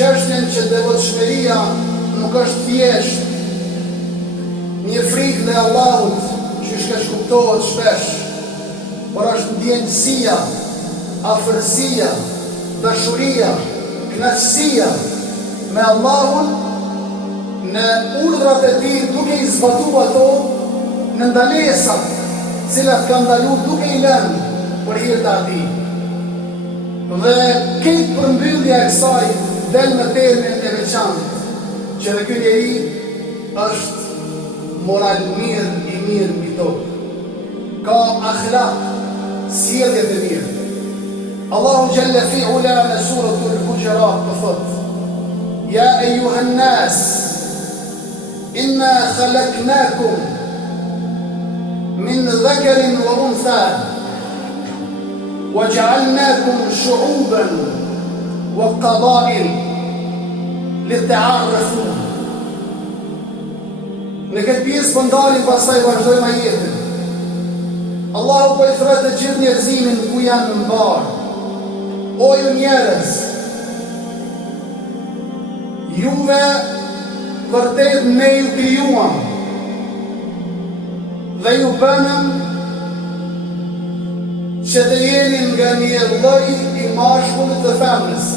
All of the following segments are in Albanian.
çështjen që devotshmëria nuk është thjesht një frikë dhe Allahut që shka shkuptohet shpesh, por është ndjenjësia, afërsia, dashuria, kënaqësia me Allahun në urdhrat e tij, duke i zbatuar ato, në ndalesat cilat kanë ndaluar duke i lënë për hir të atij. Dhe këtë përmbyllja e kësaj del në termin e veçantë, që dhe ky njeri është moral mirë i mirë mbi tokë. Ka akhlaq, sjellje të mirë. Allahu Jalla fi ula në suratul Hujurat po thot: Ja ejuhan nas, inna khalaqnakum min dhakarin wa untha وجعلناكم شعوبا وقبائل لتعارفوا. Në këtë pjesë po ndalim, pastaj vazhdojmë ajetin. Allahu po i thret të gjithë njerëzimin ku janë në mbar: O ju njerëz, juve vërtet ne ju krijuam dhe ju bënëm që të jeni nga një lloj i mashkullit të femrës,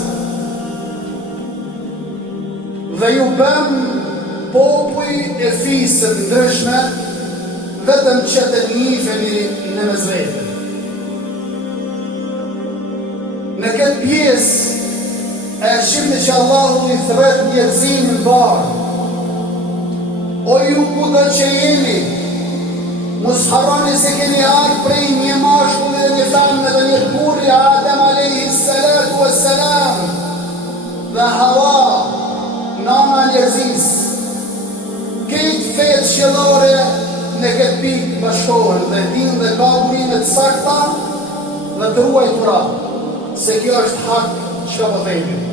dhe ju bëm popull e fisë të ndryshme, vetëm që të njiheni në mes vete. Në këtë pjesë e shihni që Allahu i thret njerëzimin barë: O ju kudo që jeni, mos harroni se keni ardhur prej një mashkulli dhe një femre dhe një burri, Adem alayhi salatu wassalam, dhe Hawa, nana e njerëzisë. Këtë fetë shëllore në këtë pikë bashkohen dhe dinë dhe ka burime të sakta dhe të ruajtura se kjo është hak çka po themi.